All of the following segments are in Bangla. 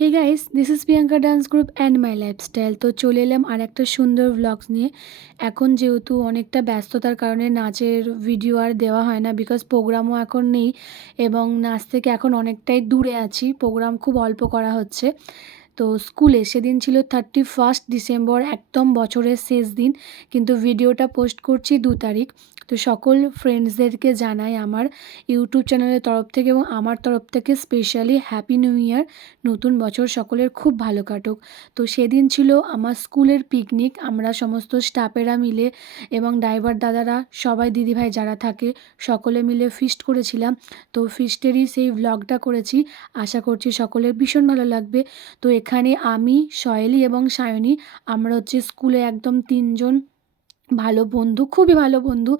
Hey guys, this is Priyanka dance group and my lifestyle. তো চলে এলাম আর একটা সুন্দর ভ্লগস নিয়ে। এখন যেহেতু অনেকটা ব্যস্ততার কারণে নাচের ভিডিও আর দেওয়া হয় না, বিকজ প্রোগ্রামও এখন নেই এবং নাচ থেকে এখন অনেকটাই দূরে আছি। প্রোগ্রাম খুব অল্প করা হচ্ছে। তো স্কুলে সেদিন ছিল 31 ডিসেম্বর, একদম বছরের শেষ দিন, কিন্তু ভিডিওটা পোস্ট করছি 2 তারিখ। তো সকল ফ্রেন্ডসদেরকে জানাই আমার ইউটিউব চ্যানেলের তরফ থেকে এবং আমার তরফ থেকে স্পেশালি হ্যাপি নিউ ইয়ার। নতুন বছর সকলের খুব ভালো কাটুক। তো সেদিন ছিল আমার স্কুলের পিকনিক। আমরা সমস্ত স্টাফেরা মিলে এবং ড্রাইভার দাদারা সবাই, দিদিভাই যারা থাকে সকলে মিলে ফিস্ট করেছিলাম। তো ফিস্টেরই সেই ভ্লগটা করেছি। আশা করছি সকলের ভীষণ ভালো লাগবে। তো এখানে আমি, সয়েলি এবং সায়নী, আমরা হচ্ছে স্কুলে একদম 3জন ভালো বন্ধু, খুবই ভালো বন্ধু,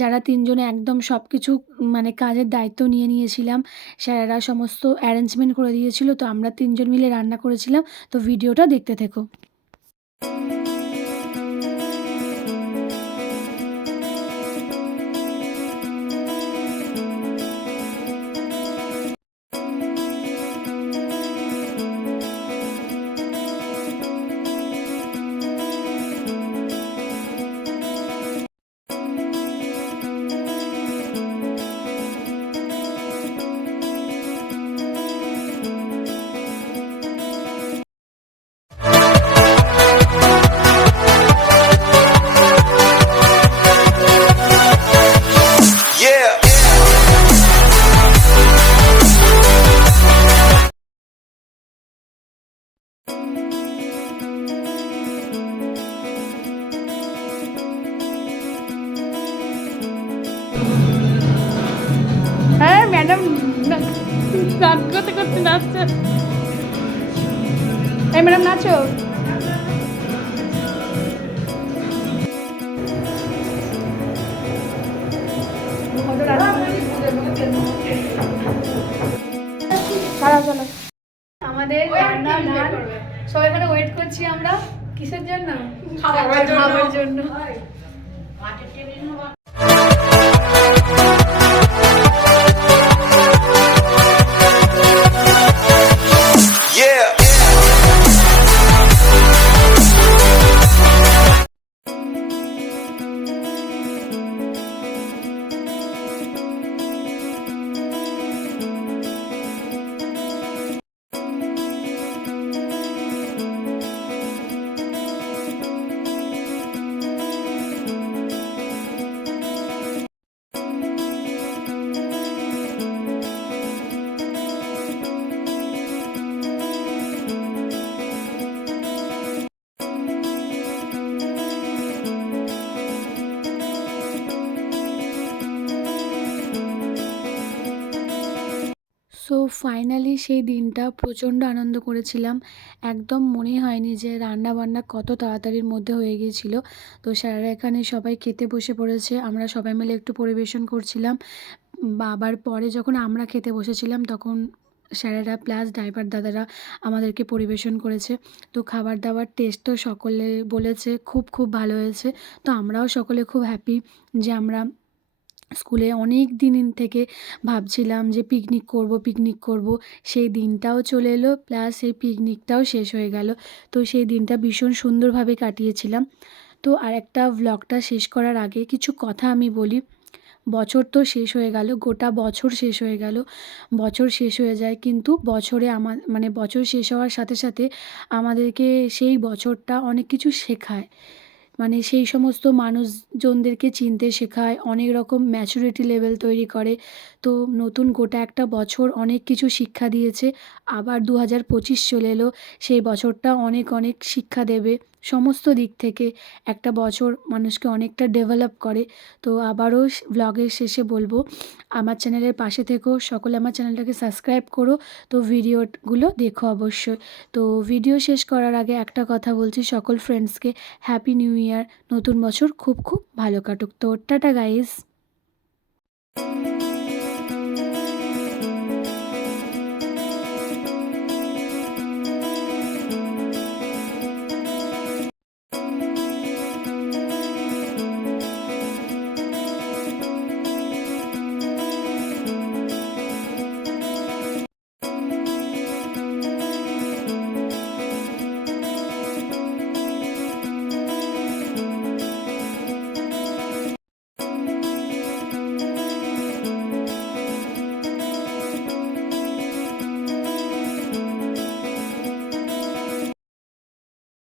যারা 3জনে একদম সব কিছু মানে কাজের দায়িত্ব নিয়ে নিয়েছিলাম। স্যারেরা সমস্ত অ্যারেঞ্জমেন্ট করে দিয়েছিল। তো আমরা 3জন মিলে রান্না করেছিলাম। তো ভিডিওটা দেখতে থেকো। Yeah. হ্যাঁ ম্যাডাম নাচ করতে করতে নাচছে। এই ম্যাডাম নাচো। চলো আমাদের রান্না নান, সবাই এখানে ওয়েট করছি আমরা। কিসের জন্য? খাবার জন্য। Yeah. সো ফাইনালি সেই দিনটা প্রচণ্ড আনন্দ করেছিলাম। একদম মনেই হয়নি যে রান্নাবান্না কত তাড়াতাড়ির মধ্যে হয়ে গিয়েছিল। তো স্যারেরা এখানে সবাই খেতে বসে পড়েছে। আমরা সবাই মিলে একটু পরিবেশন করছিলাম। আবার পরে যখন আমরা খেতে বসেছিলাম তখন স্যারেরা প্লাস ড্রাইভার দাদারা আমাদেরকে পরিবেশন করেছে। তো খাবার দাবার টেস্ট তো সকলে বলেছে খুব খুব ভালো হয়েছে। তো আমরাও সকলে খুব হ্যাপি যে আমরা স্কুলে অনেক দিন থেকে ভাবছিলাম যে পিকনিক করব পিকনিক করব। সেই দিনটাও চলে এলো, প্লাস সেই পিকনিকটাও শেষ হয়ে গেল। তো সেই দিনটা ভীষণ সুন্দরভাবে কাটিয়েছিলাম। তো আর একটা ভ্লগটা শেষ করার আগে কিছু কথা আমি বলি। বছর তো শেষ হয়ে গেল, গোটা বছর শেষ হয়ে গেল। বছর শেষ হয়ে যায়, কিন্তু বছরে মানে বছর শেষ হওয়ার সাথে সাথে আমাদেরকে সেই বছরটা অনেক কিছু শেখায়। মানে সেই সমস্ত মানুষজনদেরকে চিনতে শেখায়, অনেক রকম ম্যাচুরিটি লেভেল তৈরি করে। তো নতুন গোটা একটা বছর অনেক কিছু শিক্ষা দিয়েছে। আবার 2025 চলে এলো, সেই বছরটা অনেক অনেক শিক্ষা দেবে সমস্ত দিক থেকে। একটা বছর মানুষকে অনেকটা ডেভেলপ করে। তো আবারও ভ্লগের শেষে বলবো, আমার চ্যানেলের পাশে থেকো, সকলে আমার চ্যানেলটাকে সাবস্ক্রাইব করো। তো ভিডিওগুলো দেখো অবশ্যই। তো ভিডিও শেষ করার আগে একটা কথা বলছি সকল ফ্রেন্ডসকে, হ্যাপি নিউ ইয়ার। নতুন বছর খুব খুব ভালো কাটুক। তো টাটা গাইস।